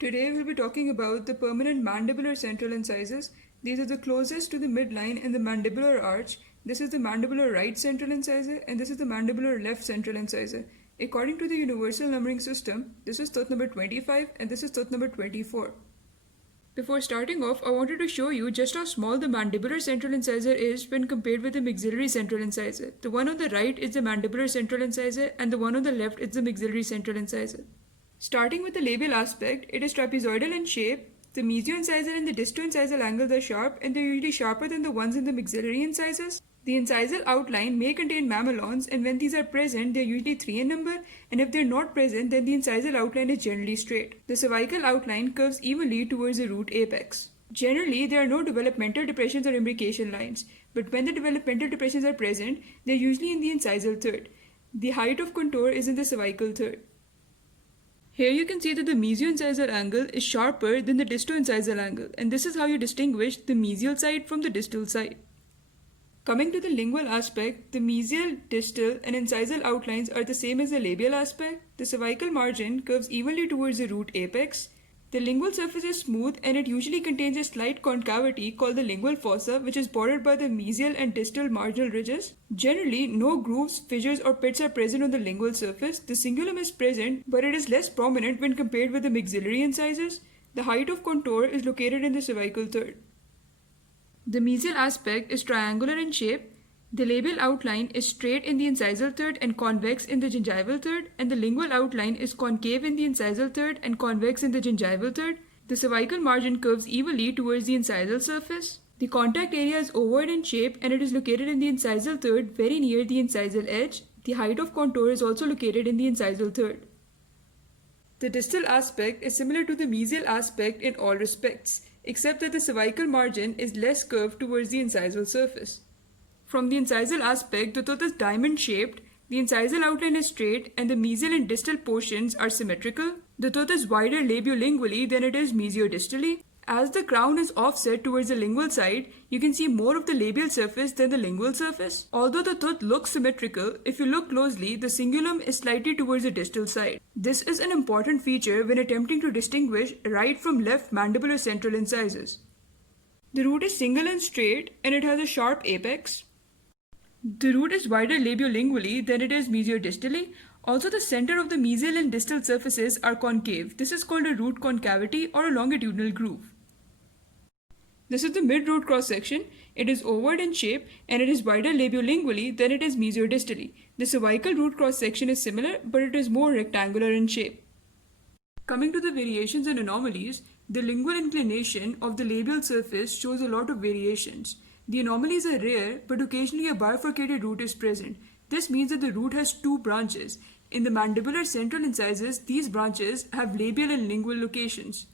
Today we'll be talking about the permanent mandibular central incisors. These are the closest to the midline in the mandibular arch. This is the mandibular right central incisor and this is the mandibular left central incisor. According to the universal numbering system, this is tooth number 25 and this is tooth number 24. Before starting off, I wanted to show you just how small the mandibular central incisor is when compared with the maxillary central incisor. The one on the right is the mandibular central incisor and the one on the left is the maxillary central incisor. Starting with the labial aspect, it is trapezoidal in shape. The mesioincisal and the distoincisal angles are sharp and they are usually sharper than the ones in the maxillary incisors. The incisal outline may contain mamelons, and when these are present, they are usually 3 in number, and if they are not present, then the incisal outline is generally straight. The cervical outline curves evenly towards the root apex. Generally, there are no developmental depressions or imbrication lines, but when the developmental depressions are present, they are usually in the incisal third. The height of contour is in the cervical third. Here you can see that the mesioincisal angle is sharper than the distoincisal angle, and this is how you distinguish the mesial side from the distal side. Coming to the lingual aspect, the mesial, distal, and incisal outlines are the same as the labial aspect. The cervical margin curves evenly towards the root apex. The lingual surface is smooth and it usually contains a slight concavity called the lingual fossa, which is bordered by the mesial and distal marginal ridges. Generally, no grooves, fissures, or pits are present on the lingual surface. The cingulum is present, but it is less prominent when compared with the maxillary incisors. The height of contour is located in the cervical third. The mesial aspect is triangular in shape. The labial outline is straight in the incisal third and convex in the gingival third, and the lingual outline is concave in the incisal third and convex in the gingival third. The cervical margin curves evenly towards the incisal surface. The contact area is ovoid in shape and it is located in the incisal third very near the incisal edge. The height of contour is also located in the incisal third. The distal aspect is similar to the mesial aspect in all respects, except that the cervical margin is less curved towards the incisal surface. From the incisal aspect, the tooth is diamond-shaped, the incisal outline is straight, and the mesial and distal portions are symmetrical. The tooth is wider labiolingually than it is mesiodistally. As the crown is offset towards the lingual side, you can see more of the labial surface than the lingual surface. Although the tooth looks symmetrical, if you look closely, the cingulum is slightly towards the distal side. This is an important feature when attempting to distinguish right from left mandibular central incisors. The root is single and straight, and it has a sharp apex. The root is wider labiolingually than it is mesiodistally. Also, the center of the mesial and distal surfaces are concave. This is called a root concavity or a longitudinal groove. This is the mid-root cross-section. It is ovoid in shape and it is wider labiolingually than it is mesiodistally. The cervical root cross-section is similar, but it is more rectangular in shape. Coming to the variations and anomalies, the lingual inclination of the labial surface shows a lot of variations. The anomalies are rare, but occasionally a bifurcated root is present. This means that the root has two branches. In the mandibular central incisors, these branches have labial and lingual locations.